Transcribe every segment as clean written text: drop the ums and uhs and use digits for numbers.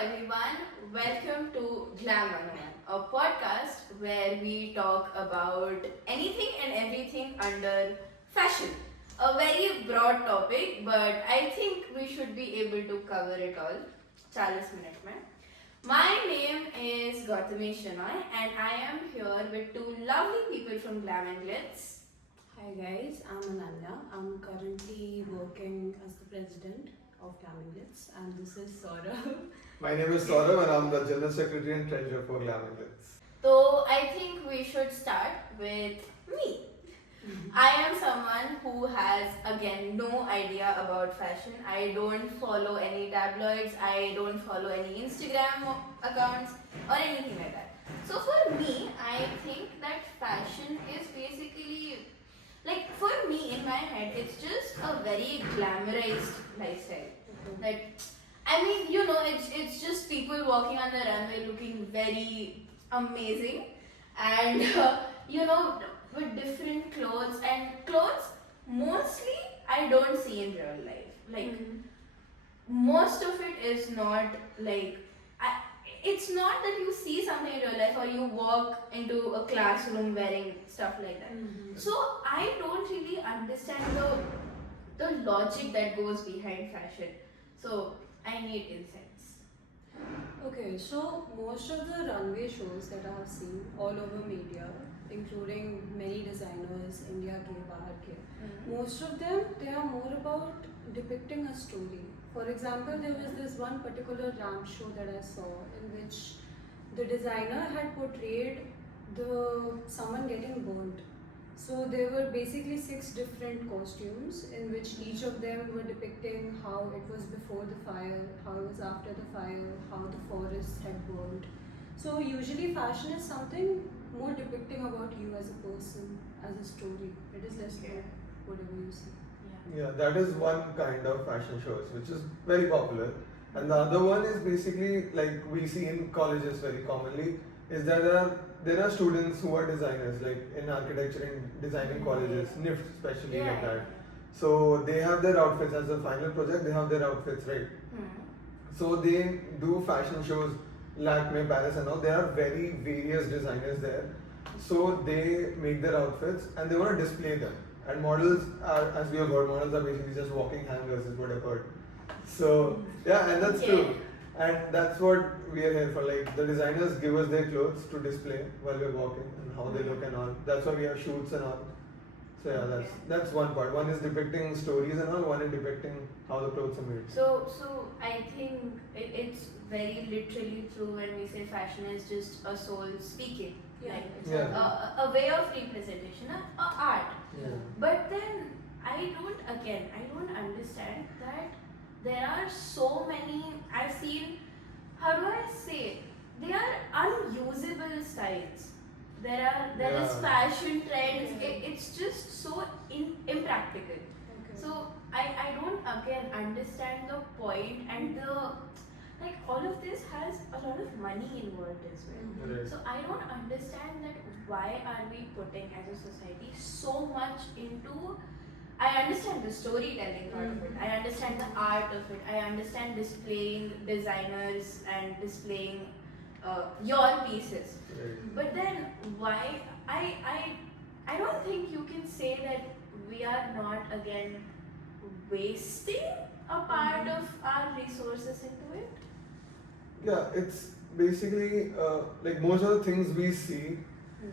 everyone, welcome to Glam Glitz, a podcast where we talk about anything and everything under fashion. A very broad topic, but I think we should be able to cover it all. 40 minutes mein. My name is Gautami Shenoy and I am here with two lovely people from Glam Glitz. Hi guys, I'm Ananya. I'm currently working as the president of Glam Glitz, and this is Saurabh. My name is Saurabh and I'm the General Secretary and Treasurer for Glam Glitz. So I think we should start with me. I am someone who has again no idea about fashion. I don't follow any tabloids, I don't follow any Instagram accounts or anything like that. So for me, I think that fashion is basically like for me in my head it's just a very glamorized lifestyle. That I mean, it's just people walking on the runway looking very amazing and with different clothes, and clothes mostly I don't see in real life. Like most of it is not like it's not that you see something in real life or you walk into a classroom wearing stuff like that. So I don't really understand the logic that goes behind fashion. So I need insights. Okay, so most of the runway shows that I have seen all over media, including many designers, India ke, Bahar ke, most of them they are more about depicting a story. For example, there was this one particular ramp show that I saw in which the designer had portrayed someone getting burnt. So there were basically 6 different costumes in which each of them were depicting how it was before the fire, how it was after the fire, how the forest had burned. So usually fashion is something more depicting about you as a person, as a story. It is less about whatever you see. Yeah, that is one kind of fashion shows which is very popular. And the other one is basically like we see in colleges very commonly is that there are students who are designers, like in architecture and designing colleges, NIFT especially like that. So they have their outfits as a final project, they have their outfits, right? So they do fashion shows, Lakme, Paris and all. There are very various designers there. So they make their outfits and they want to display them. And models are, as we have heard, models are basically just walking hangers is what I've heard. So yeah, and that's true. And that's what we are here for. Like the designers give us their clothes to display while we're walking and how they look and all. That's why we have shoots and all. So yeah, that's one part. One is depicting stories and all. One is depicting how the clothes are made. So I think it's very literally true when we say fashion is just a soul speaking. Like it's a way of representation, a art. But then I don't understand that there are so many. I've seen, how do I say, they are unusable styles. There is fashion trends. It's just so impractical. So I don't again understand the point and like all of this has a lot of money involved as well. So I don't understand that why are we putting as a society so much into. I understand the storytelling part of it. I understand the art of it. I understand displaying designers and displaying your pieces. But then why I don't think you can say that we are not again wasting a part of our resources into it. Yeah, it's basically like most of the things we see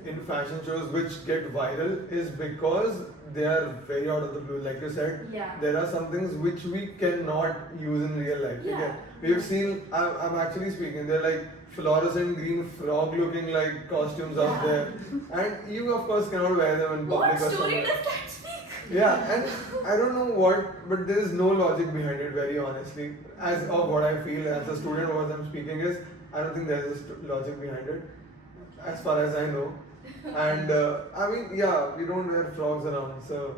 in fashion shows which get viral is because they are very out of the blue. Like you said, there are some things which we cannot use in real life. Again, we've seen, I'm actually speaking, they're like fluorescent green frog looking like costumes out there. And you of course cannot wear them in public. What story does that speak? Yeah, and I don't know what, but there is no logic behind it, very honestly. As of what I feel as a student, what I'm speaking is, I don't think there is a logic behind it, as far as I know. And I mean, yeah, we don't wear frogs around, so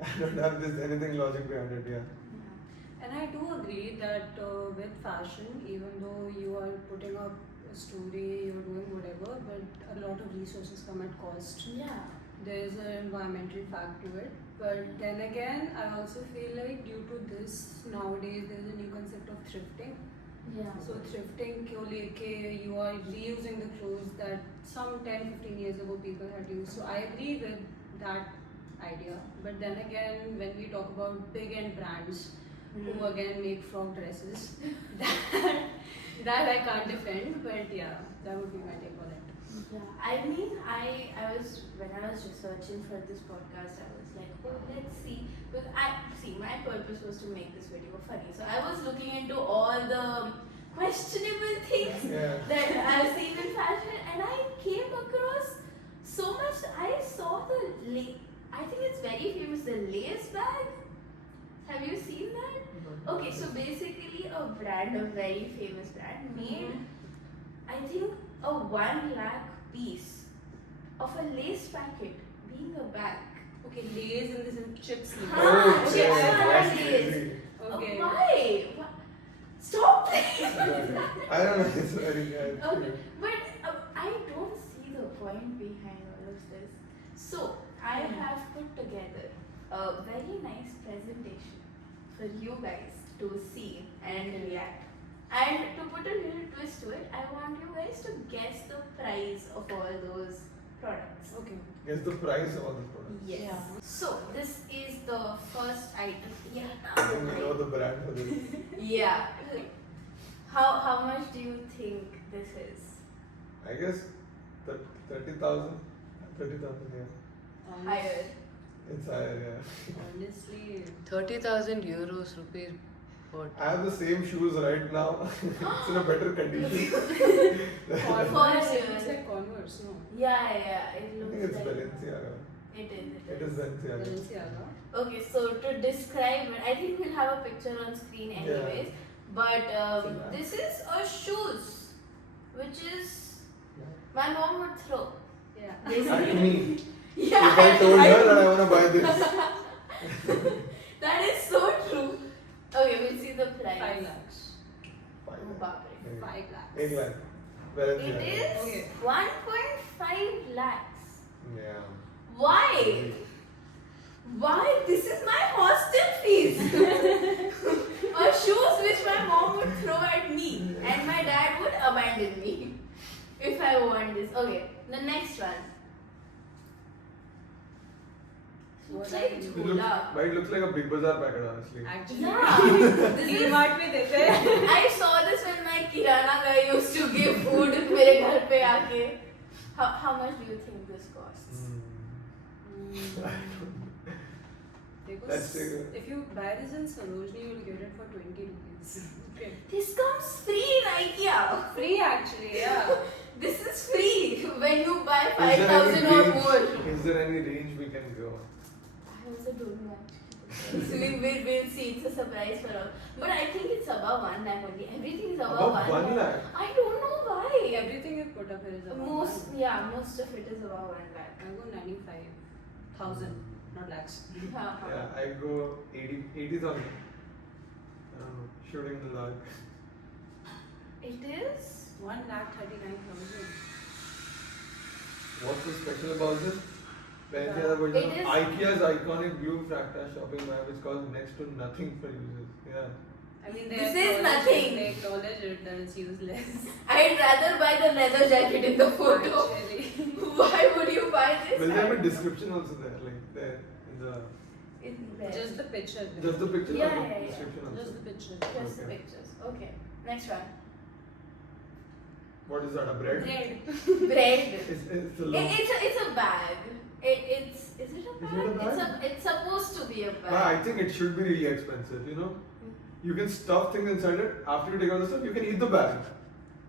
I don't have anything logic behind it, And I do agree that with fashion, even though you are putting up a story, you're doing whatever, but a lot of resources come at cost. There is an environmental fact to it. But then again, I also feel like due to this, nowadays there is a new concept of thrifting. Yeah. So thrifting क्यों लेके you are reusing the clothes that some 10-15 years ago people had used. So I agree with that idea. But then again, when we talk about big end brands who again make frog dresses, that I can't defend. But yeah, that would be my take on it. Yeah, I mean, I was when I was researching for this podcast, I was like, oh, let's see. Because my purpose was to make this video funny. So I was looking into all the questionable things that I've seen in fashion, and I came across so much. I saw I think it's very famous, the lace bag. Have you seen that? Okay, so basically a very famous brand made, I think, a 1 lakh piece of a lace packet being a bag. Okay, Lays in this and chips. Lays. Okay. Why? Stop I don't know, it's very good. Okay, but I don't see the point behind all of this. So, I have put together a very nice presentation for you guys to see and react. And to put a little twist to it, I want you guys to guess the price of all those products. Okay. Guess the price of all the products. Yes. Yeah. So, this is the first item. Yeah. I think we know the brand for this. Yeah. How much do you think this is? I guess 30,000. 30,000, yeah. Higher. It's higher, yeah. Honestly, 30,000 euros, rupees. What? I have the same shoes right now. It's in a better condition. Converse. sure. It's like Converse, no? Yeah. It I looks think it's like Balenciaga. It is. It is Balenciaga. Balenciaga. Okay, so to describe it, I think we'll have a picture on screen anyways. But this is a shoes, which is my mom would throw. Yeah. At me. Yeah. If I told her that I want to buy this. That is so true. Okay, we'll see the price. 5 lakhs. 5 Oh, lakh. baapre. 5 lakhs. 8 lakh. It Balenciaga. is Okay. 1.5 lakhs. Yeah. Why? Why? This is my hostel fees. Shoes which my mom would throw at me and my dad would abandon me if I want this. Okay, the next one. Looks like jhula. But it looks like a Big Bazaar packet, honestly. Actually, Yeah. This is, DMart में देते हैं. I saw this when my kirana guy used to give food मेरे घर पे आके. How much do you think this costs? Let's take it. If you buy this in Sarojini, you'll get it for 20 rupees. Okay. This comes free in IKEA. Free actually, yeah. This is free when you buy Is there 5,000 any or range- more. Is there any range we can go? I also don't know actually. So we'll see. It's a surprise for us. But I think it's above 1 lakh only. Everything is above, Above 1 lakh? I don't know why. Everything you put up here is about Most of it is above 1 lakh. I go 95,000, not lakhs. Yeah, I go 80,000. Shooting the luck. It is. 1,39,000. What's so special about this? Balenciaga It version is- of IKEA's iconic blue fractal shopping bag, which costs next to nothing for users. Yeah. I mean, This is nothing. They acknowledge it that it's useless. I'd rather buy the leather jacket in the photo. Actually. Why would you buy this? Will there be a description also there? Like there in the. In there. Just the picture. Just the picture Yeah, or the yeah, yeah. description also? Just the picture. Just the Okay. pictures. Okay. Next one. What is that? A bread? Bread. Bread. It's a long. It's a bag. Is it a bag? Is it a bag? It's supposed to be a bag. I think it should be really expensive, you know? You can stuff things inside it. After you take out the stuff, you can eat the bag.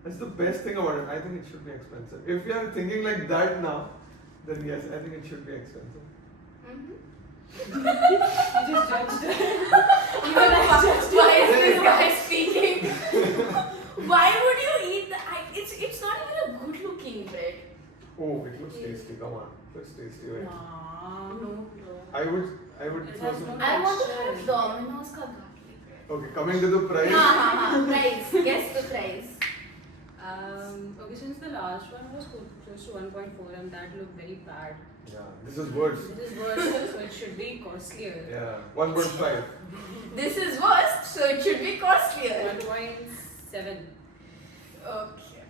That's the best thing about it. I think it should be expensive. If you are thinking like that now, then yes, I think it should be expensive. You just judged it. Even why is this guy speaking? Why would you eat that? It's not even a good looking bread. Oh, it looks tasty. Come on, looks tasty, right? Nah. No. I would It throw has some. no- I want to have Domino's ka garlic bread. Okay, coming to the price. Price. Guess the price. Okay, since the last one was close to 1.4 and that looked very bad. Yeah, this is worse. This is worse, so it should be costlier. Yeah, 1.5. This is worst, so it should be costlier. 1.6. 7. Okay.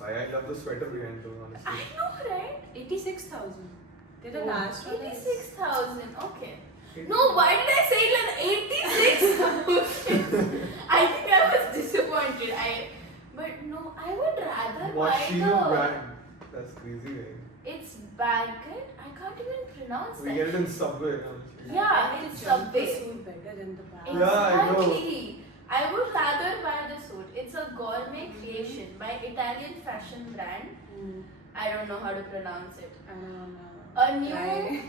I love the sweater behind though, honestly. I know, right? 86,000. They're the Oh, last one. 86,000. Okay. No, why did I say like 86,000? I think I was disappointed. But no, I would rather What buy Sheila the. brand? That's crazy, right? It's Baguette. I can't even pronounce We that. get it in Subway now. Yeah, It's it's Subway. Subway. Suit better than the bag. Yeah, I know. Exactly. I would rather buy the suit. It's a gourmet creation by Italian fashion brand. Mm. I don't know how to pronounce it. I don't know. A new Right.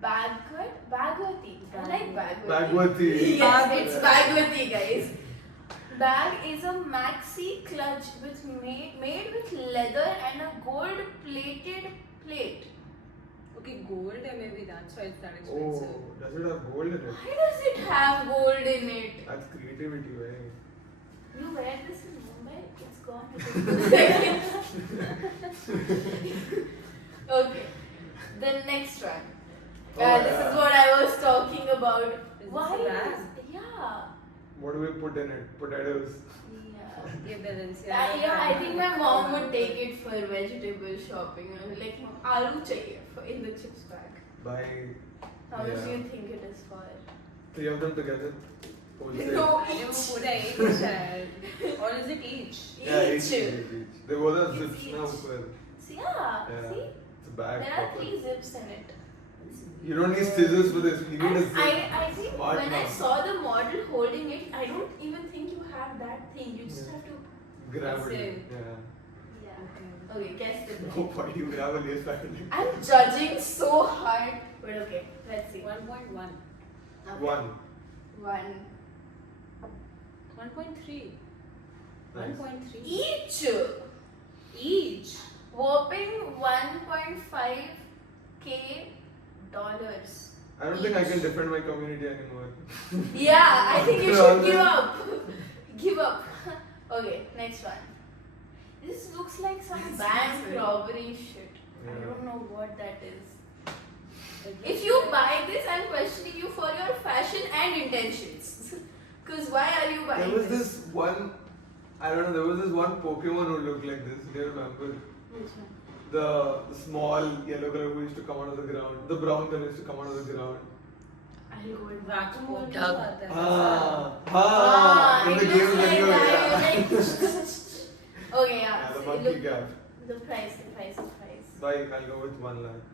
Bagwati. I like Bagwati. Bagwati. Yes, it's Bagwati, guys. Bag is a maxi clutch made with leather and a gold plated plate. Okay, gold, and maybe that's why it's that Oh, expensive. does it have gold in it? Why does it have gold in it? That's creativity, right? You wear this in Mumbai? It's gone. Okay, the next one. Oh, This yeah. is what I was talking about. this Why? a bag? Yeah. What do we put in it? Potatoes. Yeah. Yeah, balance. Yeah, I think my mom would take it for vegetable shopping. I was like, "Mom, aloo chahiye in the chips bag." Buy How much do Yeah. you think it is for? 3 of them together. Wholesale. No, I never each. put a each child. Or is it each? Yeah, Each. each. They were the It's zips now. each. Well, So yeah, yeah. see? It's a bag. There are proper. 3 zips in it. You don't need scissors for this. You need a And zip. I think Smart when I now. saw the model holding it, I don't even think you have that thing. You just Yeah. have to. Grab That's it. it. Yeah. Yeah. Okay. Okay, guess the Oh, why do you grab a lace packet? I'm judging so hard. But okay, let's see. 1.1. Okay. 1. 1. 1.3. Nice. 1.3. Each. Each. Whopping 1.5k dollars. I don't think I can defend my community anymore. Yeah, I think you should give up. Give up. Okay, next one. This looks like some bank robbery shit. I Yeah. don't know what that is. If you buy this, I'm questioning you for your fashion and intentions. Because why are you buying There was this one, I don't know, there was this one Pokemon who looked like this. Do you remember? Which one? The small yellow color who used to come out of the ground. The brown color used to come out of the ground. I'll go with Vacuum Dog. In the it game looks when like you that. yeah. Like, okay, yeah. Yeah, the so monkey look- cap. The price. Bye, I'll go with 1 lakh.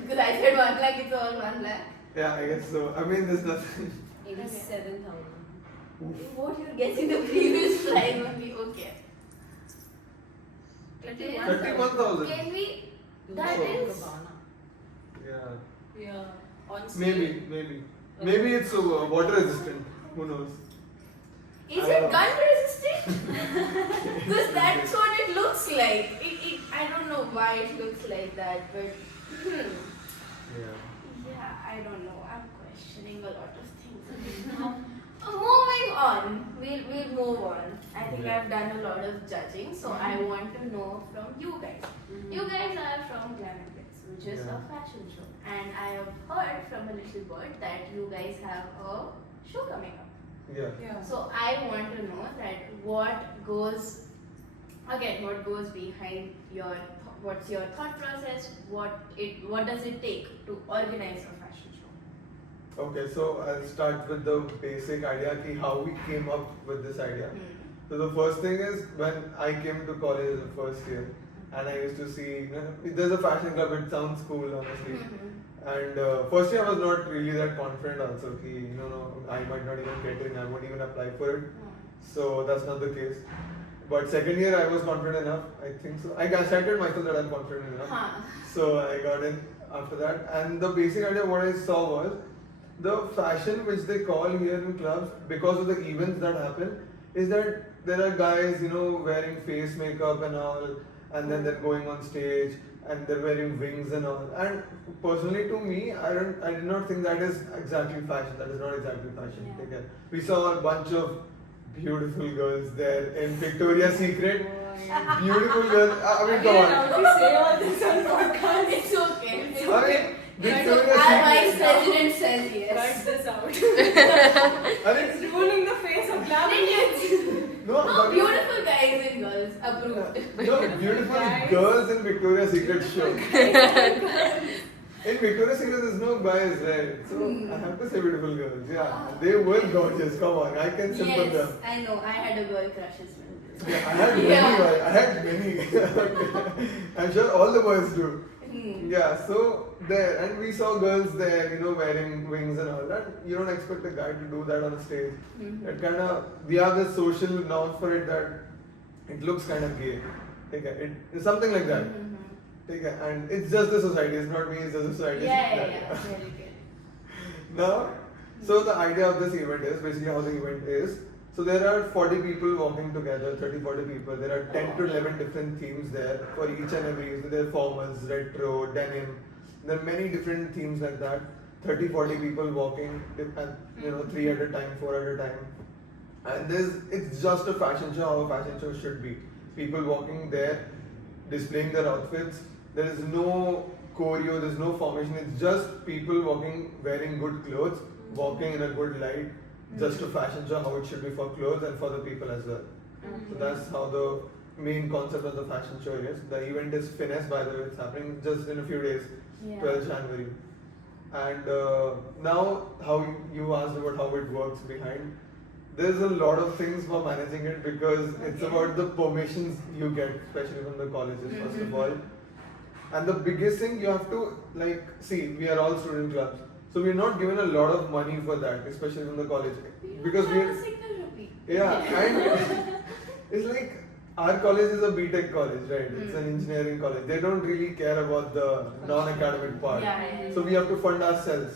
Because I said 1 lakh, it's all 1 lakh. Yeah, I guess so. I mean, there's nothing. 87,000. What you're guessing the previous price only, okay. It is- 31,000. Can we? That So- is. Yeah. Yeah. On sale. Maybe. Maybe it's water resistant. Who knows? Is I it don't know. gun resistant? Because that's what it looks like. I don't know why it looks like that, but Yeah. yeah, I don't know. I'm questioning a lot of things. Moving on, we'll move on. I think Yeah. I've done a lot of judging, so I want to know from you guys. Mhm. You guys are from Glam Glitz, which is Yeah. a fashion show, and I have heard from a little bird that you guys have a show coming up. Yeah. Yeah. So I want to know that what goes behind what's your thought process? What does it take to organize a fashion show? Okay, so I'll start with the basic idea ki how we came up with this idea. So the first thing is when I came to college the first year and I used to see, there's a fashion club, it sounds cool honestly. And first year I was not really that confident also ki, I might not even get in, I won't even apply for it. So that's not the case. But second year I was confident enough, I think so. I accepted myself that I'm confident enough. So I got in after that. And the basic idea what I saw was the fashion which they call here in clubs because of the events that happen is that there are guys, wearing face makeup and all, and then they're going on stage and they're wearing wings and all. And personally to me, I did not think that is exactly fashion. That is not exactly fashion. Yeah. Okay. We saw a bunch of beautiful girls there in Victoria's Secret. Beautiful girls. I mean, come on. How to say all this on podcast? It's okay. It's I okay. mean, Victoria's Our vice Secret. president says yes. Cut this out. I mean, It's ruining the face of Glam Glitz. approved. No, beautiful Guys. girls in Victoria's Secret show. In Victoria's Secret, there's no guys, right? So I have to say beautiful girls. Yeah, they were gorgeous. Come on, I can simple Yes, them. I know. I had a girl crush as well. Yeah, I had many. Yeah. I had many. I'm sure all the boys do. Yeah, so there, and we saw girls there, wearing wings and all that. You don't expect a guy to do that on a stage. It kind of, we have this social norm for it that it looks kind of gay. It's something like that. And it's just the society, it's not me, it's the society. Yeah. Very good. Now, so the idea of this event is basically how the event is. So there are 40 people walking together, 30-40 people. There are 10 to 11 different themes there for each and every. So there are formals, retro, denim. There are many different themes like that. 30-40 people walking, and 3 at a time, 4 at a time. And it's just a fashion show, how a fashion show should be. People walking there, displaying their outfits. There is no choreo, there's no formation. It's just people walking, wearing good clothes, walking in a good light. Just a fashion show, how it should be for clothes and for the people as well. So that's how the main concept of the fashion show is. The event is Finesse, by the way. It's happening just in a few days, 12th January. And now, how you asked about how it works behind. There's a lot of things for managing it because it's about the permissions you get, especially from the colleges, first of all. And the biggest thing you have to, see, we are all student clubs. So we're not given a lot of money for that, especially from the college. Because we have a single rupee. Yeah, and it's like our college is a BTech college, right? It's an engineering college. They don't really care about the non-academic part. Yeah. So we have to fund ourselves.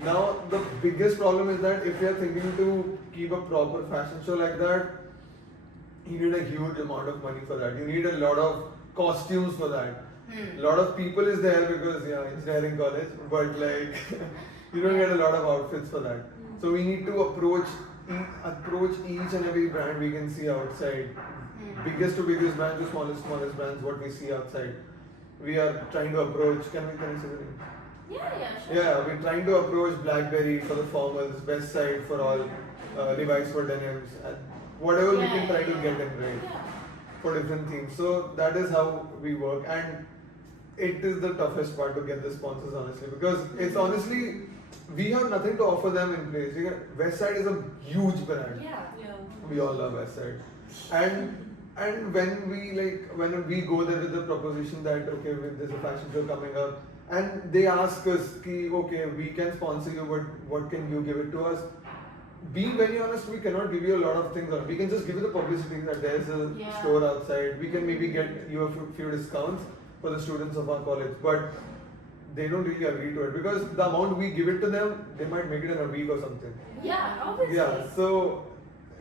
Now the biggest problem is that if you are thinking to keep a proper fashion show like that, you need a huge amount of money for that. You need a lot of costumes for that. A lot of people is there because engineering college, but you don't get a lot of outfits for that. So we need to approach each and every brand we can see outside. Biggest to biggest brands to smallest brands, what we see outside. We are trying to approach. Can we say the name? Sure. Yeah, we're trying to approach BlackBerry for the formals, Best Side for all, Levi's for denims, and whatever we can try to get in, right? For different themes. So that is how we work, and it is the toughest part to get the sponsors, honestly, because it's honestly, we have nothing to offer them in place. West Side is a huge brand. Yeah. We all love West Side, and when we go there with the proposition that there's a fashion show coming up, and they ask us, okay, we can sponsor you, but what can you give it to us? Being very honest, we cannot give you a lot of things. We can just give you the publicity that there's a store outside. We can maybe get you a few discounts for the students of our college, but they don't really agree to it because the amount we give it to them, they might make it in a week or something. Yeah, obviously. Yeah, so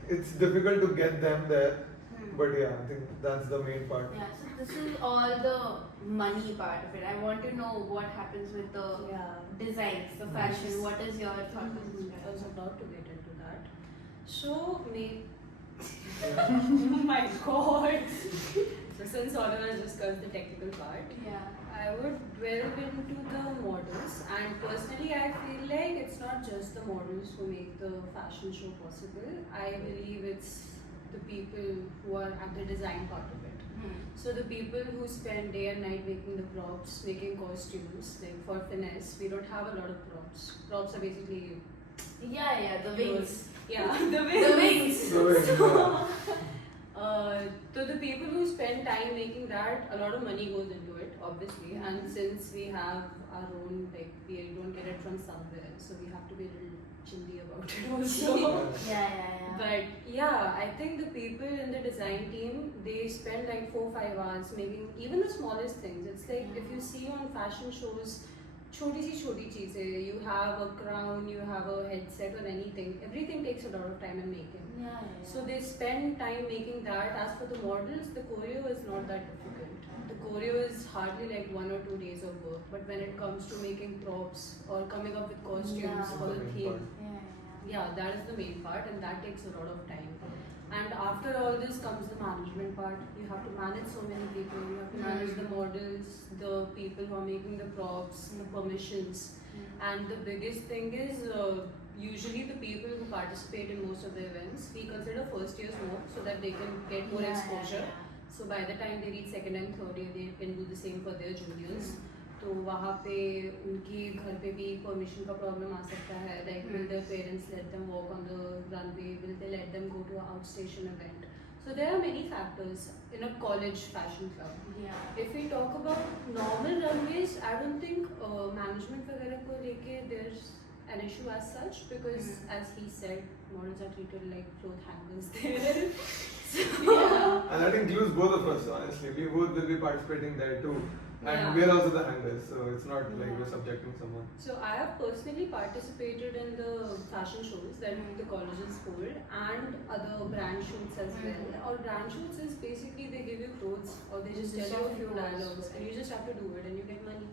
it's difficult to get them there, but I think that's the main part. Yeah, so this is all the money part of it. I want to know what happens with the designs, the fashion. What is your thought process? I was about to get into that. So, oh my god! So since Oliver has discussed the technical part, I would delve into the models, and personally I feel like it's not just the models who make the fashion show possible. I believe it's the people who are at the design part of it. So the people who spend day and night making the props, making costumes, for Finesse, we don't have a lot of props. Props are basically the wings. the wings. The wings. So the people who spend time making that, a lot of money goes into it, obviously. And since we have our own, we don't get it from somewhere, so we have to be a little chilly about it also. But I think the people in the design team, they spend 4-5 hours making even the smallest things. It's like if you see on fashion shows, choti cheeze, you have a crown, you have a headset or anything, everything takes a lot of time in making. So they spend time making that. As for the models, the choreo is not that difficult. The choreo is hardly 1 or 2 days of work, but when it comes to making props or coming up with costumes for the theme, that is the main part, and that takes a lot of time. And after all this comes the management part. You have to manage so many people. You have to manage the models, the people who are making the props, the permissions. And the biggest thing is, usually the people who participate in most of the events, we consider first years more so that they can get more exposure. So by the time they reach second and third year, they can do the same for their juniors. तो वहाँ पे उनके घर पे भी permission का problem आ सकता है. Like will their parents let them walk on the runway? Will they let them go to an outstation event? So there are many factors in a college fashion club. Yeah. If we talk about normal runways, I don't think management वगैरह को लेके there's an issue as such, because as he said, models are treated like cloth hangers there. Yeah. And that includes both of us, honestly. We both will be participating there too. And Yeah. we're also the hangers, so it's not like we're subjecting someone. So I have personally participated in the fashion shows that the colleges hold and other brand shoots as well. Or brand shoots is basically they give you clothes or they just tell you a few dialogues and you just have to do it and you get money.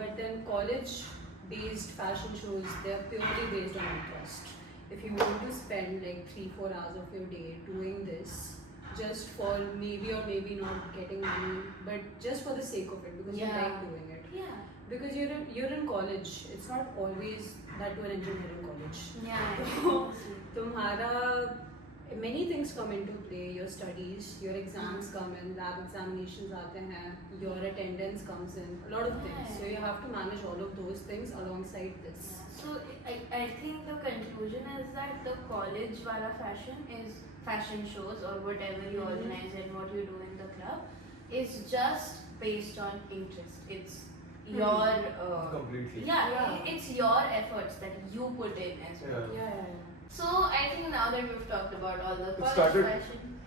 But then college-based fashion shows, they are purely based on interest. If you want to spend like 3-4 hours of your day doing this, just for maybe or maybe not getting money, but just for the sake of it, because you like doing it. Yeah. Because you're in college, it's not always that you're in engineering college. Yeah. तुम्हारा many things come into play. Your studies, your exams come in, lab examinations आते हैं, your attendance comes in, a lot of things. So you have to manage all of those things alongside this. So I think the conclusion is that the college wala fashion shows or whatever you organize and what you do in the club is just based on interest. It's your Completely. it's your efforts that you put in as well. Yeah. So I think now that we've talked about all the college started- fashion,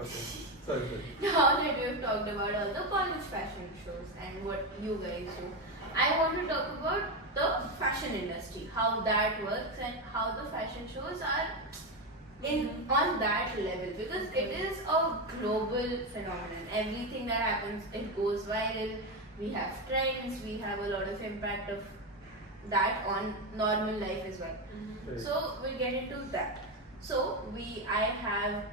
Okay. Sorry. now that we've talked about all the college fashion shows and what you guys do, I want to talk about the fashion industry, how that works and how the fashion shows are on that level, because it is a global phenomenon. Everything that happens, it goes viral. We have trends, we have a lot of impact of that on normal life as well. Right. So we'll get into that. So I have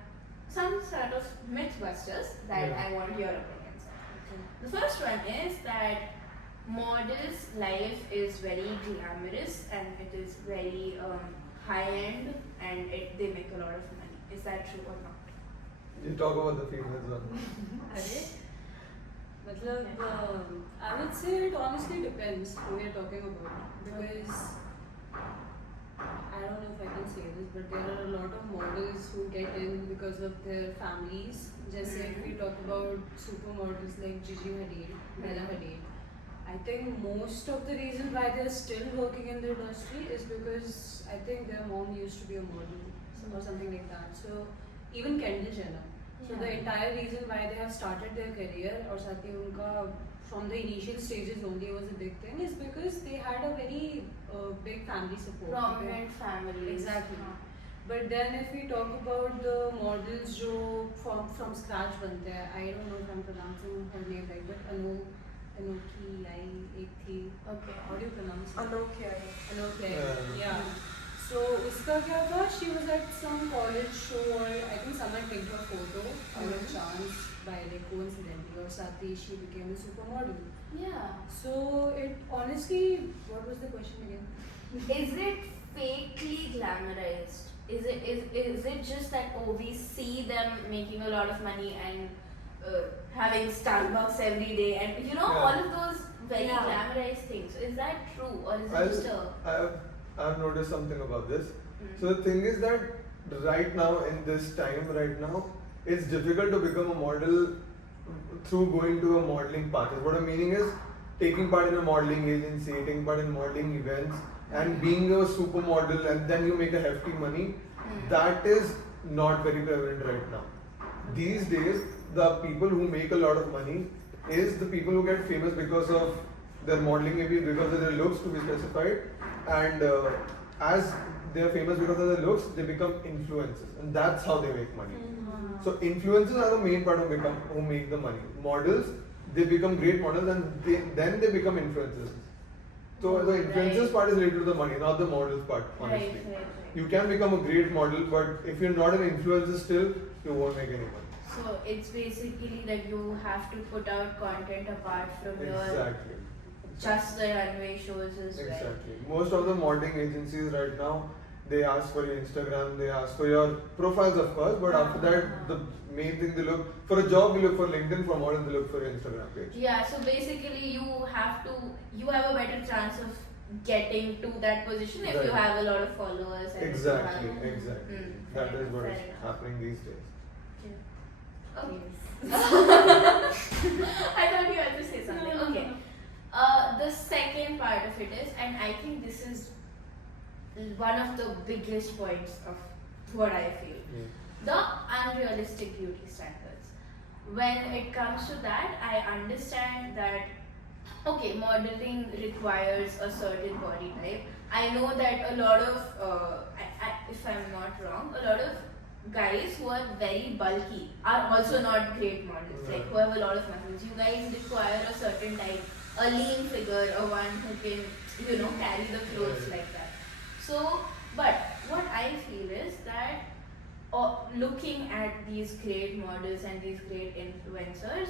some sort of mythbusters that Yeah. I want your opinions on. The first one is that models' life is very glamorous and it is very high end and they make a lot of money. Is that true or not? You talk about the females one. अरे मतलब I would say it honestly depends who we are talking about, because I don't know if I can say this, but there are a lot of models who get in because of their families. Just if we talk about supermodels like Gigi Hadid, Bella Hadid, I think most of the reason why they're still working in the industry is because I think their mom used to be a model or something like that. So even Kendall Jenner. So the entire reason why they have started their career or साथ ही उनका from the initial stages only was a big thing is because they had a very big family support. Prominent family. Exactly. But then if we talk about the models जो from scratch बनते हैं, I don't know if I'm pronouncing her name right, but Anokhi एक थी. Okay. How do you pronounce it? Anokhi. Yeah. So उसका क्या था? She was at some college show or I think someone clicked her photo out of chance by like coincidentally or साथ ही she became a supermodel. Yeah. So it honestly, what was the question again? Is it fakely glamorized? Is it just that we see them making a lot of money and having Starbucks every day and all of those very glamorized things? Is that true or is it just a... I've noticed something about this. So the thing is that right now, in this time right now, it's difficult to become a model through going to a modeling path. What I'm meaning is taking part in a modeling agency, taking part in modeling events, and being a supermodel, and then you make a hefty money. That is not very prevalent right now. These days, the people who make a lot of money is the people who get famous because of their modeling, maybe because of their looks, to be specified, and as they are famous because of their looks, they become influencers, and that's how they make money. So influencers are the main part who make the money. Models, they become great models, and then they become influencers. So the influencers part is related to the money, not the models part, honestly. Right. You can become a great model, but if you're not an influencer still, you won't make any money. So it's basically that you have to put out content apart from your Exactly. just the runway shows as well. Exactly. Most of the modeling agencies right now, they ask for your Instagram, they ask for your profiles of course, but after that the main thing they look for a job, you look for LinkedIn, for model they look for your Instagram page. Yeah, so basically you have a better chance of getting to that position if you Right. have a lot of followers. And Exactly, if you have, exactly. fair That is what enough, is fair enough. happening these days. Okay. Yes. I thought you had to say something. Okay. The second part of it is, and I think this is one of the biggest points of what I feel, the unrealistic beauty standards. When it comes to that, I understand that okay, modeling requires a certain body type. I know that a lot of, if I'm not wrong, a lot of guys who are very bulky are also not great models, like who have a lot of muscles. You guys require a certain type, a lean figure, a one who can, carry the clothes like that. So, but what I feel is that looking at these great models and these great influencers,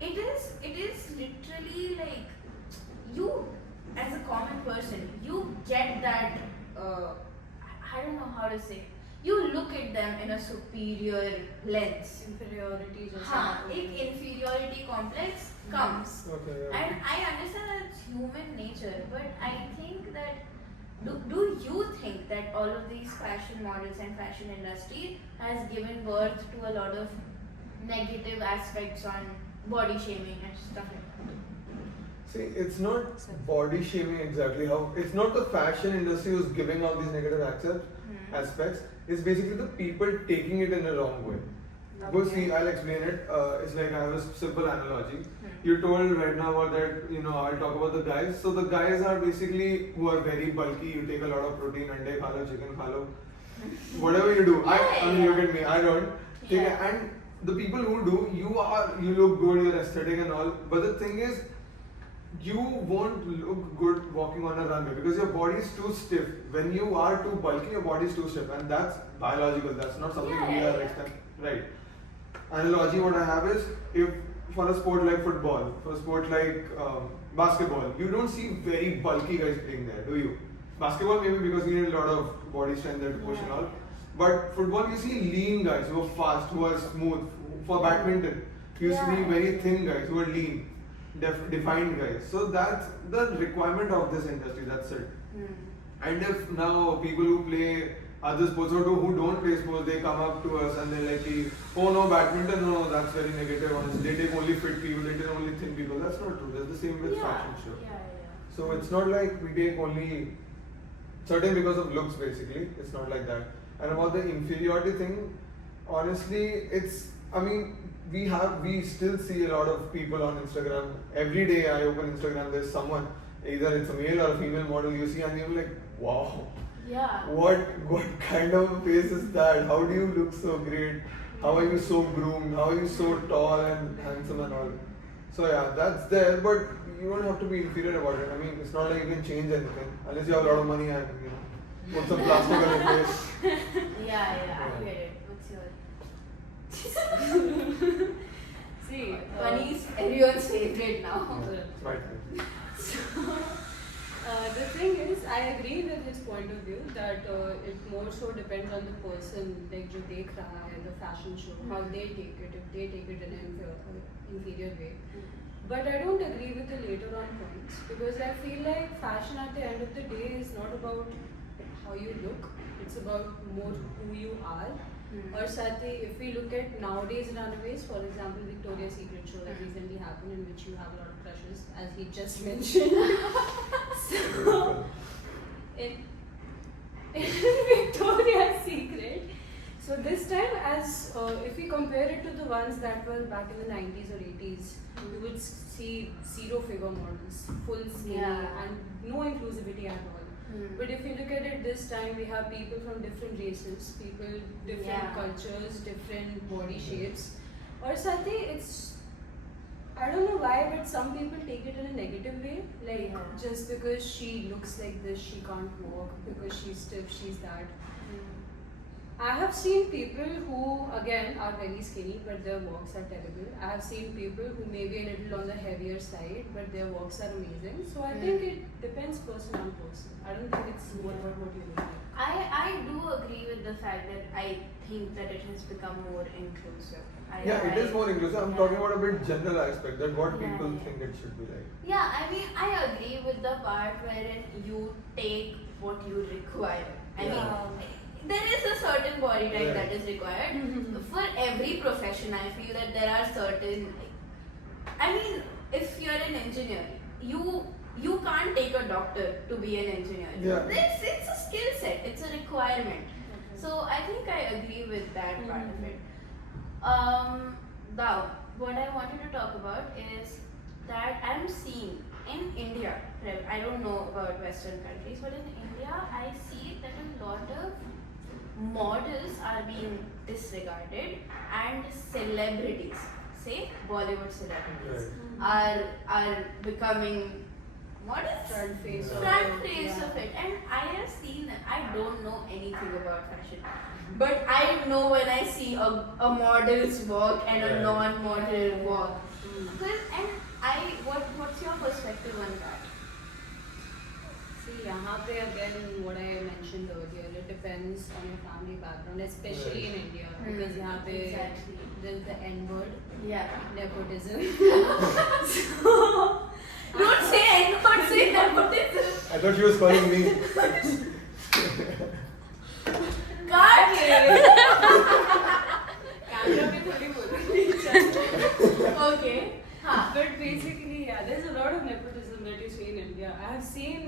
it is literally like you as a common person, you get that I don't know how to say, you look at them in a superior lens. Inferiority just Inferiority complex comes. Okay, yeah. And I understand that it's human nature, but I think that do you think that all of these fashion models and fashion industry has given birth to a lot of negative aspects on body shaming and stuff like that? See, it's not body shaming exactly how. It's not the fashion industry who's giving out these negative aspects. It's basically the people taking it in a wrong way. Because see, I'll explain it. It's like I have a simple analogy. You told right now about that. I'll talk about the guys. So the guys are basically who are very bulky. You take a lot of protein, ande khalo, chicken khalo, whatever you do. I mean, look at me. I don't. Yeah. And the people who do, you look good, you're aesthetic and all. But the thing is, you won't look good walking on a runway because your body is too stiff. When you are too bulky, your body is too stiff, and that's biological. That's not something we are right. Analogy what I have is, if for a sport like football, for a sport like basketball, you don't see very bulky guys playing there, do you? Basketball maybe because you need a lot of body strength there to push and all. But football, you see lean guys who are fast, who are smooth. For badminton, you see very thin guys who are lean, defined guys. So that's the requirement of this industry. That's it. And if now people who play other sports or who don't play sports, they come up to us and they're like, oh no, badminton, no, that's very negative. Honestly, they take only fit people, they take only thin people. That's not true. That's the same with fashion show. So it's not like we take only certain because of looks basically. It's not like that. And about the inferiority thing, honestly, we still see a lot of people on Instagram. Every day I open Instagram, there's someone, either it's a male or a female model you see, and you're like, wow. Yeah. What kind of face is that? How do you look so great? How are you so groomed? How are you so tall and handsome and all? So yeah, that's there, but you don't have to be inferior about it. I mean, it's not like you can change anything unless you have a lot of money and put some plastic on your face. I get it. What's your See, Bunny is everyone's favorite now. Right. The thing is, I agree with his point of view that it more so depends on the person, like जो देख रहा है the fashion show, how they take it, if they take it in an inferior way. But I don't agree with the later on points because I feel like fashion at the end of the day is not about how you look, it's about more who you are. Or Sati, if we look at nowadays runways, for example, Victoria's Secret show that recently happened in which you have a lot of crushes, as he just mentioned. So, in Victoria's Secret, so this time, as if we compare it to the ones that were back in the 90s or 80s, you would see zero figure models, full skinny, and no inclusivity at all. But if you look at it this time, we have people from different races, people, different cultures, different body shapes. Or Sati, it's, I don't know why, but some people take it in a negative way. Like, just because she looks like this, she can't walk, because she's stiff, she's that. I have seen people who again are very skinny but their walks are terrible. I have seen people who may be a little on the heavier side but their walks are amazing. So I think it depends person on person. I don't think it's what you look like. I do agree with the fact that I think that it has become more inclusive. It is more inclusive. I'm talking about a bit general aspect that what Yeah, people yeah. think it should be like. Yeah, I mean, I agree with the part wherein you take what you require. I Yeah. mean, there is a certain body type Yeah. that is required. For every profession, I feel that there are certain. I mean, if you're an engineer, you can't take a doctor to be an engineer. Yeah. It's a skill set. It's a requirement. So I think I agree with that part of it. Now, what I wanted to talk about is that I'm seeing in India, I don't know about Western countries, but in India, I see that a lot of models are being disregarded and celebrities, say Bollywood celebrities, are becoming models. Front face Of it. And I have seen that. I don't know anything about fashion. But I know when I see a model's walk and a Right. non-model walk. What's your perspective on that? See, यहाँ पे again what I mentioned earlier, it depends on your family background, especially in India, because यहाँ पे Exactly. there's the N word, Yeah. nepotism. Don't say don't say nepotism. I thought she was calling me. God. Camera पे थोड़ी बोलूँगी. Okay. Huh. But basically, yeah, there's a lot of nepotism that you see in India. I have seen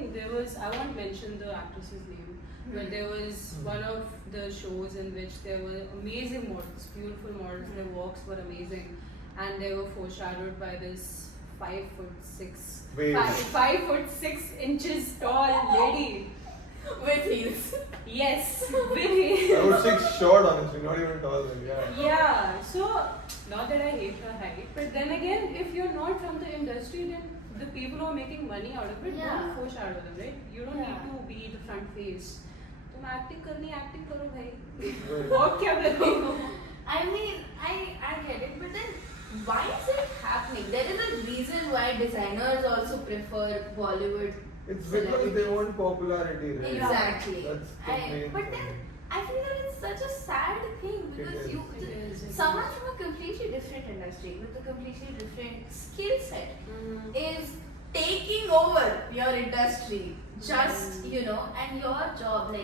I won't mention the actress's name, but there was one of the shows in which there were amazing models, beautiful models. Their walks were amazing, and they were foreshadowed by this 5'6", Wait. 5'6" tall lady. With heels. Yes, with heels. I was 6 short, honestly, not even tall. Yeah. Yeah, so not that I hate her height, but then again, if you're not from the industry, then the people who are making money out of it Yeah. don't foreshadow them, right? You don't Yeah. need to be the front face. तुम acting करनी acting करो भाई. Right. Walk क्या कर रही हो? I mean, I get it, but then why is it happening? There is a reason why designers also prefer Bollywood. It's because they want popularity, right? Exactly. That's the main But then thing. I feel that it's such a sad thing because is. you It is. someone from a completely different industry with a completely different skill set is taking over your industry. Just and your job. I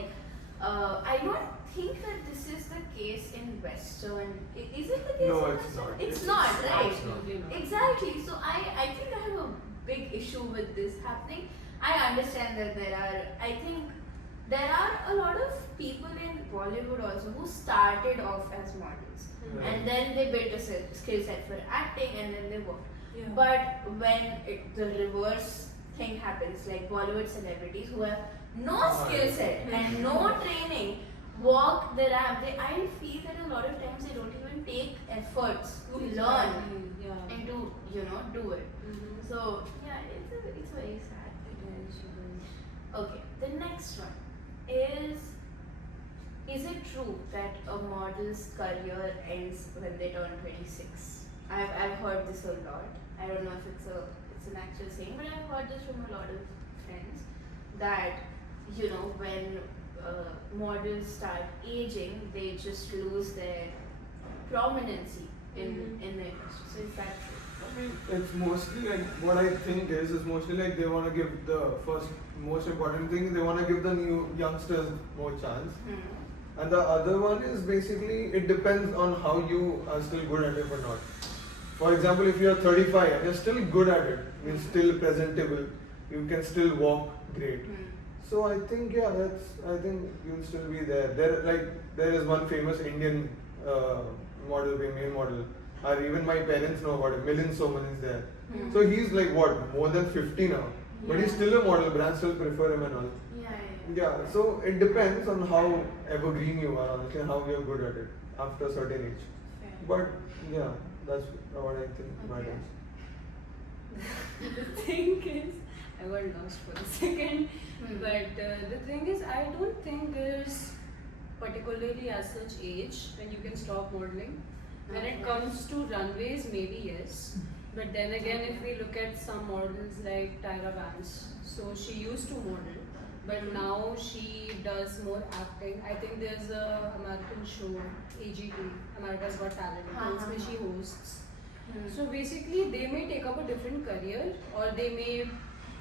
don't think that this is the case in Western. Is it the case? No, in it's Western? not. It's not, right? Absolutely not. Exactly. So I think I have a big issue with this happening. I understand that there are a lot of people in Bollywood also who started off as models Right. and then they built a skill set for acting and then they worked. Yeah. But when the reverse thing happens, like Bollywood celebrities who have no skill set and no training walk the ramp, I feel that a lot of times they don't even take efforts to learn Yeah. and to do it. So yeah, it's very sad. Okay, the next one is it true that a model's career ends when they turn 26? I've heard this a lot. I don't know if it's an actual saying, but I've heard this from a lot of friends that when models start aging, they just lose their prominency in the industry. So is that true? It's mostly like what I think is mostly like they want to give the most important thing is they want to give the new youngsters more chance. And the other one is basically it depends on how you are still good at it or not. For example, if you are 35 and you're still good at it, you're still presentable, you can still walk great. So I think I think you'll still be there. There is one famous Indian model, male model. Or even my parents know about it. Milind Soman is there. So he's like what, more than 50 now. But he's still a model, brands still prefer him and all. Yeah, so it depends on how evergreen you are, honestly, and how you're good at it after a certain age. But yeah, that's what I think matters. The thing is, I got lost for a second. But the thing is, I don't think there's particular particularly as such age when you can stop modeling. When it comes to runways, maybe yes. But then again, if we look at some models like Tyra Banks, so she used to model, but now she does more acting. I think there's a American show, AGT, America's Got Talent, where she hosts. So basically, they may take up a different career, or they may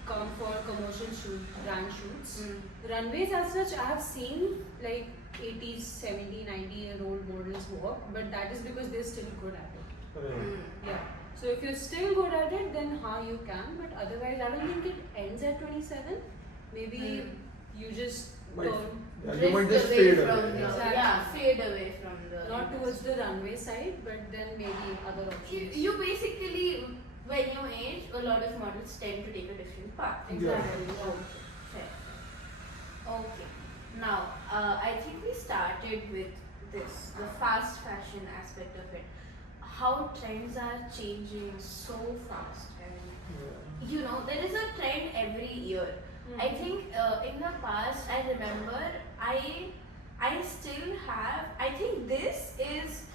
come for commercial brand shoots. Runways as such, I have seen like 80s, 70, 90-year-old models walk, but that is because they're still good at it. Yeah. So if you're still good at it, then you can, but otherwise I don't think it ends at 27. Maybe you just you turn might just fade away. Fade away from the not towards the runway side, but then maybe other options. You basically, when you age, a lot of models tend to take a different path. Exactly. Fair. Okay. Now, I think we started with this, the fast fashion aspect of it. How trends are changing so fast, and you know, there is a trend every year. I think in the past, I remember I still have, I think this is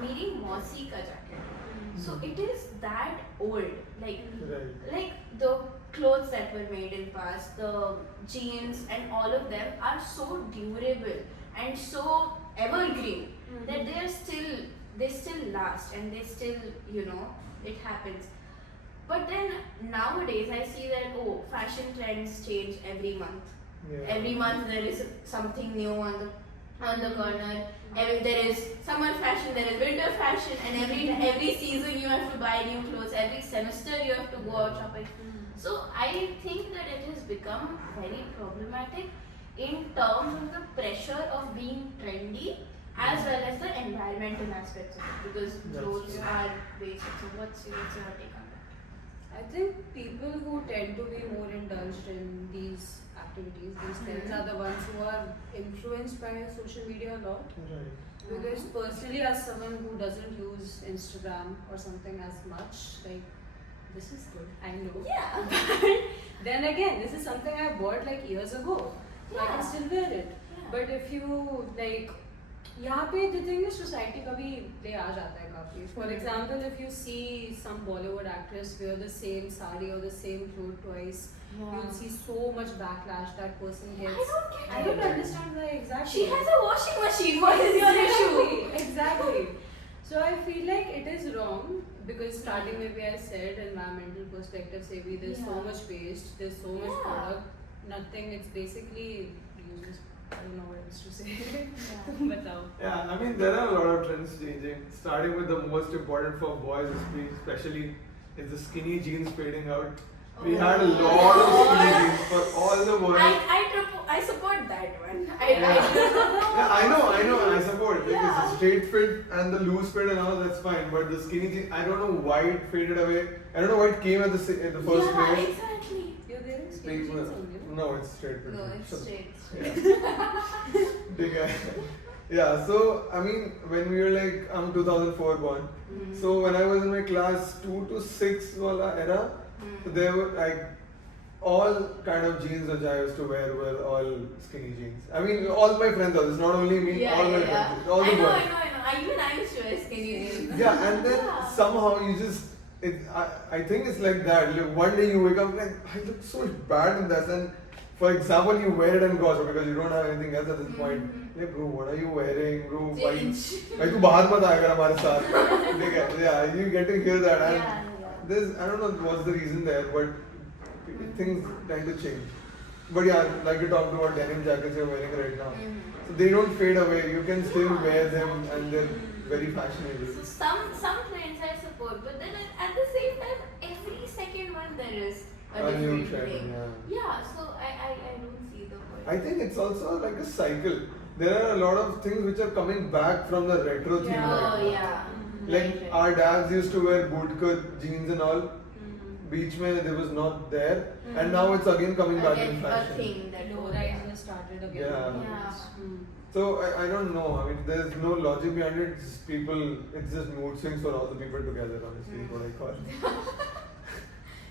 meeting Mossy ka jacket. So it is that old, like the clothes that were made in past, the jeans and all of them are so durable and so evergreen that they still last, and they still, you know, it happens. But then nowadays I see that fashion trends change every month. Every month there is something new on the corner. There is summer fashion, there is winter fashion, and every season you have to buy new clothes. Every semester you have to go out shopping. So I think that it has become very problematic in terms of the pressure of being trendy, as well as the environmental aspects of it, because clothes are basic. So what's your take on that? I think people who tend to be more indulged in these activities, these trends, are the ones who are influenced by social media a lot. Because personally, as someone who doesn't use Instagram or something as much, like, this is good, I know. Yeah. But then again, this is something I bought like years ago. So I can still wear it. But if you like, यहाँ पे the thing is society का भी play आ जाता है काफी. For example, if you see some Bollywood actress wear the same sari or the same clothes twice, you'll see so much backlash that person gets. I don't understand why exactly. She has a washing machine. What is your issue? Exactly. So I feel like it is wrong because starting maybe I said environmental perspective, say there's so much waste, there's so much product, nothing. It's basically useless. I don't know what else to say. I mean, there are a lot of trends changing. Starting with the most important for boys, especially, is the skinny jeans fading out. We had a lot of skinny jeans for all the boys. I support that one. I know, I support it. Because the straight fit and the loose fit and all, that's fine. But the skinny jeans, I don't know why it faded away. I don't know why it came at the first place. Exactly. You're wearing skinny jeans on you? No, it's straight fit. No, it's straight. Big guy. Yeah, so I mean, when we were like, I'm 2004 born. So when I was in my class 2 to 6 wala era, there were like all kind of jeans which I used to wear were all skinny jeans. I mean, all my friends are. It's not only me. All my friends. All the boys. I know. I used to wear skinny jeans. Yeah, and then somehow you just. I think it's like that. Like, one day you wake up like, I look so bad in this, and for example, you wear it and go out because you don't have anything else at this point. Like, bro, what are you wearing, bro? Why तू बाहर मत आएगा हमारे साथ? Yeah, you get to hear that, and there's, I don't know what's the reason there, but things tend to change. But yeah, like you talked about denim jackets you're wearing right now, so they don't fade away. You can still wear them, and they're very fashionable. So some trends I support, but then at the same time, every second one there is a new different trend. thing. Yeah, so I don't see the point. I think it's also like a cycle. There are a lot of things which are coming back from the retro theme right now. Like our dads used to wear bootcut jeans and all. Beach mein there was not there, and now it's again coming back in fashion. A thing that Low rise has started again. Yeah. So I don't know. I mean, there's no logic behind it. It's just mood swings for all the people together. Honestly, is what I call.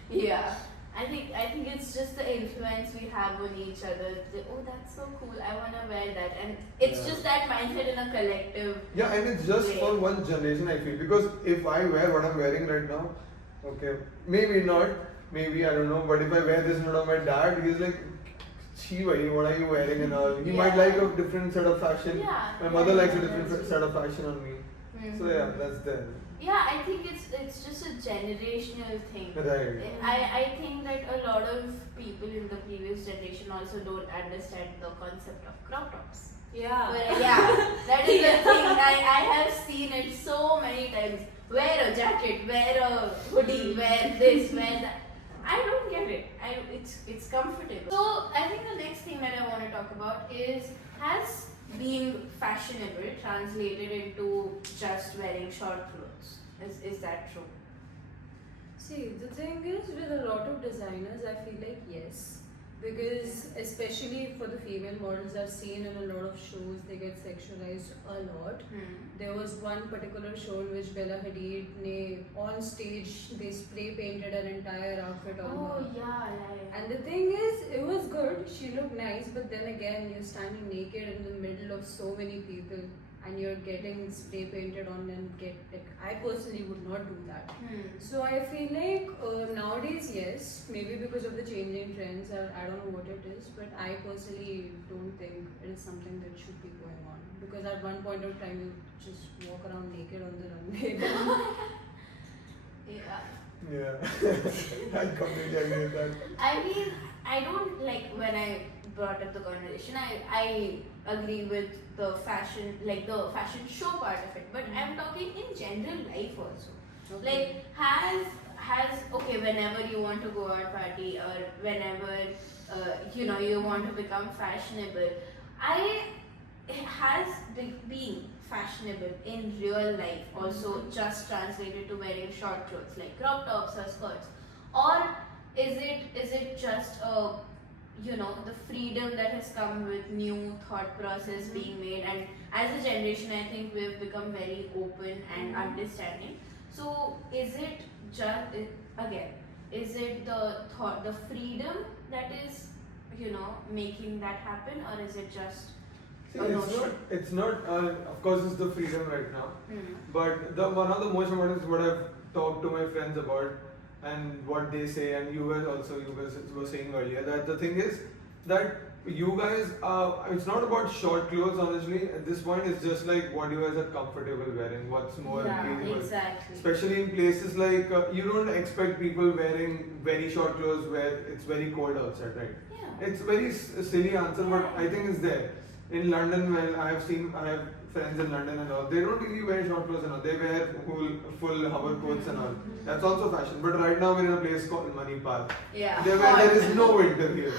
Yeah, I think it's just the influence we have on each other. Oh, that's so cool. I wanna wear that, and it's just that mindset in a collective. Yeah, and it's just way. for one generation, I feel. Because if I wear what I'm wearing right now, okay, maybe not, maybe I don't know, but if I wear this in front of my dad, he's like, "Chhi bhai, what are you wearing?" and all. He might like a different set of fashion. Yeah. My mother likes a Yeah, different that's set of fashion on me. So yeah, that's there. Yeah, I think it's just a generational thing. Right. I think that a lot of people in the previous generation also don't understand the concept of crop tops. Yeah. But yeah, that is the thing. I have seen it so many times. Wear a jacket, wear a hoodie, wear this, wear that. I don't get it. It's comfortable. So I think the next thing that I want to talk about has being fashionable translated into just wearing short clothes. Is that true? See, the thing is, with a lot of designers, I feel like yes. Because especially for the female models I've seen in a lot of shows, they get sexualized a lot. There was one particular show in which Bella Hadid, on stage, they spray painted an entire outfit on Oh her. yeah. And the thing is, it was good, she looked nice, but then again, you're standing naked in the middle of so many people and you're getting spray painted on and I personally would not do that. So I feel like nowadays, yes, maybe because of the changing trends, I don't know what it is, but I personally don't think it is something that should be going on. Because at one point of time, you just walk around naked on the runway. Yeah. Yeah. I completely agree with that. I mean, I don't like when I brought up the conversation. I agree with the fashion, like the fashion show part of it. But I'm talking in general life also. Okay. Like has okay, whenever you want to go out party or whenever you want to become fashionable, has being fashionable in real life also just translated to wearing short clothes like crop tops or skirts, or is it just the freedom that has come with new thought process being made, and as a generation I think we've become very open and understanding. So is it just is it the freedom that is making that happen, or is it just See, it's not, of course it's the freedom right now, but one of the most important is what I've talked to my friends about and what they say, and you guys were saying earlier, that the thing is that you guys, it's not about short clothes honestly, at this point it's just like what you guys are comfortable wearing, what's more breathable. Exactly. Especially in places like, you don't expect people wearing very short clothes where it's very cold outside, right? Yeah. It's very silly answer, but I think it's there. In London, well, I have friends in London and all. They don't really wear short clothes and all. They wear full hover coats and all. That's also fashion. But right now we're in a place called Manipal. Yeah. There is no winter here.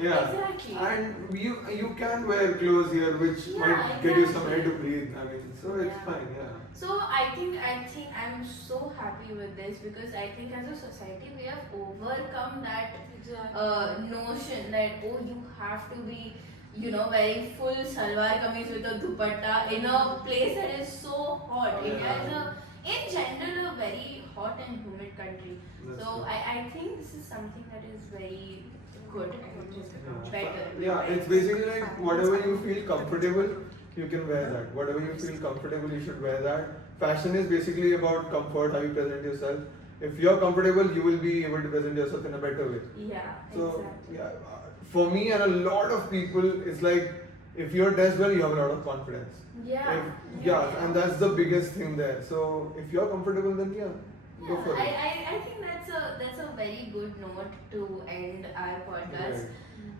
Yeah. Exactly. And you can wear clothes here which might get you some air to breathe. I mean, so it's fine. Yeah. So I think I'm so happy with this, because I think as a society we have overcome that notion that you have to be wearing full salwar kameez with a dupatta in a place that is so hot. India is in general a very hot and humid country. That's So true. I think this is something that is very good and better. Yeah, it's basically like whatever you feel comfortable, you can wear that. Whatever you feel comfortable, you should wear that. Fashion is basically about comfort, how you present yourself. If you're comfortable, you will be able to present yourself in a better way. Yeah, So, exactly. for me and a lot of people, it's like if you're dressed well, you have a lot of confidence. And that's the biggest thing there. So, if you're comfortable, then go for it. I think that's a very good note to end our podcast. Right.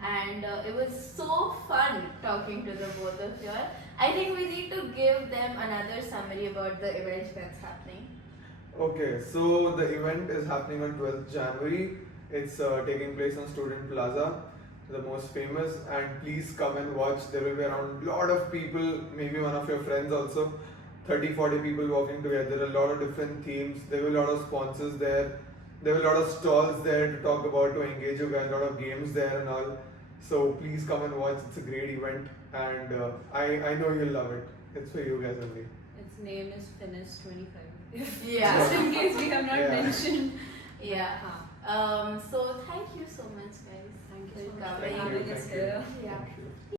And it was so fun talking to the both of you. I think we need to give them another summary about the event that's happening. Okay, so the event is happening on 12th January. It's taking place on Student Plaza, the most famous, and please come and watch. There will be around a lot of people, maybe one of your friends also, 30-40 people walking together, a lot of different themes. There will be a lot of sponsors there. There will be a lot of stalls there to talk about, to engage you guys, a lot of games there and all. So please come and watch. It's a great event, and I know you'll love it. It's for you guys only. Its name is Finesse 25. Yeah. Just in case we have not mentioned. Yeah. So thank you so much, guys. Thank you so for much for coming. having us here. Yeah. Thank you.